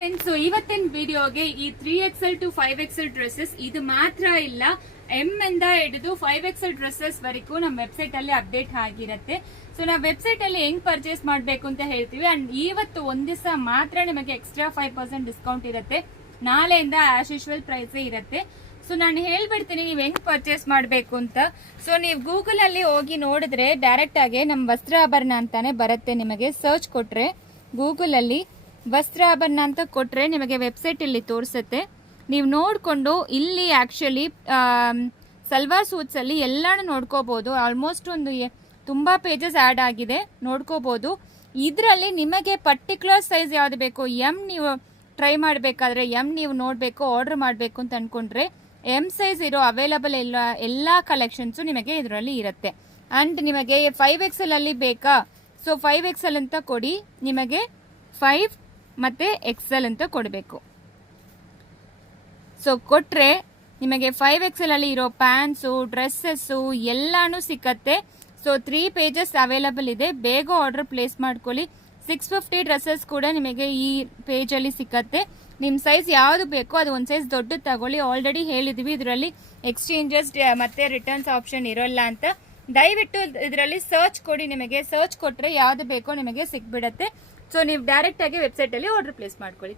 Friends, ಇವತ್ತಿನ ವಿಡಿಯೋಗೆ ಈ 3XL to 5XL ಡ್ರೆಸ್ಸಸ್ ಇದು ಮಾತ್ರ ಇಲ್ಲ, ಎಂ ಇಂದ ಹಿಡಿದು 5XL ಡ್ರೆಸ್ಸಸ್ ವರೆಗೂ ನಮ್ಮ ವೆಬ್ಸೈಟ್ ಅಲ್ಲಿ ಅಪ್ಡೇಟ್ ಆಗಿರುತ್ತೆ. ಸೊ ನಾವು ವೆಬ್ಸೈಟ್ ಅಲ್ಲಿ ಹೆಂಗ್ ಪರ್ಚೇಸ್ ಮಾಡಬೇಕು ಅಂತ ಹೇಳ್ತೀವಿ. ಅಂಡ್ ಇವತ್ತು ಒಂದ್ ದಿವಸ ಮಾತ್ರ ನಿಮಗೆ ಎಕ್ಸ್ಟ್ರಾ 5% ಡಿಸ್ಕೌಂಟ್ ಇರುತ್ತೆ. ನಾಳೆಯಿಂದ ಆಸ್ ಯೂಶುವಲ್ ಪ್ರೈಸ್ ಇರುತ್ತೆ. ಸೊ ನಾನು ಹೇಳ್ಬಿಡ್ತೀನಿ ನೀವು ಹೆಂಗ್ ಪರ್ಚೇಸ್ ಮಾಡಬೇಕು ಅಂತ. ಸೊ ನೀವು ಗೂಗಲ್ ಅಲ್ಲಿ ಹೋಗಿ ನೋಡಿದ್ರೆ ಡೈರೆಕ್ಟ್ ಆಗಿ ನಮ್ಮ ವಸ್ತ್ರಾಭರಣ ಅಂತಾನೆ ಬರುತ್ತೆ. ನಿಮಗೆ ಸರ್ಚ್ ಕೊಟ್ರೆ ಗೂಗಲ್ ಅಲ್ಲಿ ವಸ್ತ್ರಾಭರಣ ಅಂತ ಕೊಟ್ರೆ ನಿಮಗೆ ವೆಬ್ಸೈಟ್ ಇಲ್ಲಿ ತೋರಿಸುತ್ತೆ. ನೀವು ನೋಡ್ಕೊಂಡು ಇಲ್ಲಿ ಆಕ್ಚುಲಿ ಸಲ್ವಾರ್ ಸೂಟ್ಸ್ ಅಲ್ಲಿ ಎಲ್ಲಾನು ನೋಡ್ಕೋಬಹುದು. ಆಲ್ಮೋಸ್ಟ್ ಒಂದು ತುಂಬಾ ಪೇಜಸ್ ಆಡ್ ಆಗಿದೆ, ನೋಡ್ಕೋಬಹುದು. ಇದರಲ್ಲಿ ನಿಮಗೆ ಪರ್ಟಿಕ್ಯುಲರ್ ಸೈಜ್ ಯಾವ್ದು ಬೇಕು, ಎಂ ನೀವು ಟ್ರೈ ಮಾಡಬೇಕಾದ್ರೆ ಎಂ ನೀವು ನೋಡಬೇಕು, ಆರ್ಡರ್ ಮಾಡಬೇಕು ಅಂತ ಅನ್ಕೊಂಡ್ರೆ ಎಂ ಸೈಜ್ ಇರೋ ಅವೈಲಬಲ್ ಎಲ್ಲ ಕಲೆಕ್ಷನ್ಸು ನಿಮಗೆ ಇದರಲ್ಲಿ ಇರುತ್ತೆ. ಅಂಡ್ ನಿಮಗೆ 5XL ಅಲ್ಲಿ ಬೇಕಾ, ಸೊ 5XL ಅಂತ ಕೊಡಿ, ನಿಮಗೆ 5 ಮತ್ತೆ XL ಅಂತ ಕೊಡಬೇಕು. ಸೊ ಕೊಟ್ರೆ ನಿಮಗೆ 5XL ಅಲ್ಲಿ ಇರೋ ಪ್ಯಾಂಟ್ಸು, ಡ್ರೆಸ್ಸಸ್ಸು ಎಲ್ಲಾನು ಸಿಕ್ಕತ್ತೆ. ಸೊ 3 ಪೇಜಸ್ ಅವೈಲಬಲ್ ಇದೆ, ಬೇಗ ಆರ್ಡರ್ ಪ್ಲೇಸ್ ಮಾಡ್ಕೊಳ್ಳಿ. 650 ಡ್ರೆಸ್ಸಸ್ ಕೂಡ ನಿಮಗೆ ಈ ಪೇಜ್ ಅಲ್ಲಿ ಸಿಕ್ಕತ್ತೆ. ನಿಮ್ ಸೈಜ್ ಯಾವ್ದು ಬೇಕೋ ಅದು ಒಂದ್ ಸೈಜ್ ದೊಡ್ಡದು ತಗೊಳ್ಳಿ. ಆಲ್ರೆಡಿ ಹೇಳಿದ್ವಿ ಇದರಲ್ಲಿ ಎಕ್ಸ್ಚೇಂಜಸ್ ಮತ್ತೆ ರಿಟರ್ನ್ಸ್ ಆಪ್ಷನ್ ಇರೋಲ್ಲ ಅಂತ. ದಯವಿಟ್ಟು ಇದರಲ್ಲಿ ಸರ್ಚ್ ಕೊಡಿ, ನಿಮಗೆ ಸರ್ಚ್ ಕೊಟ್ರೆ ಯಾವ್ದು ಬೇಕೋ ನಿಮಗೆ ಸಿಕ್ಬಿಡತ್ತೆ. ಸೊ ನೀವು ಡೈರೆಕ್ಟ್ ಆಗಿ ವೆಬ್ಸೈಟ್ ಅಲ್ಲಿ ಆರ್ಡರ್ ಪ್ಲೇಸ್ ಮಾಡ್ಕೊಳ್ಳಿ.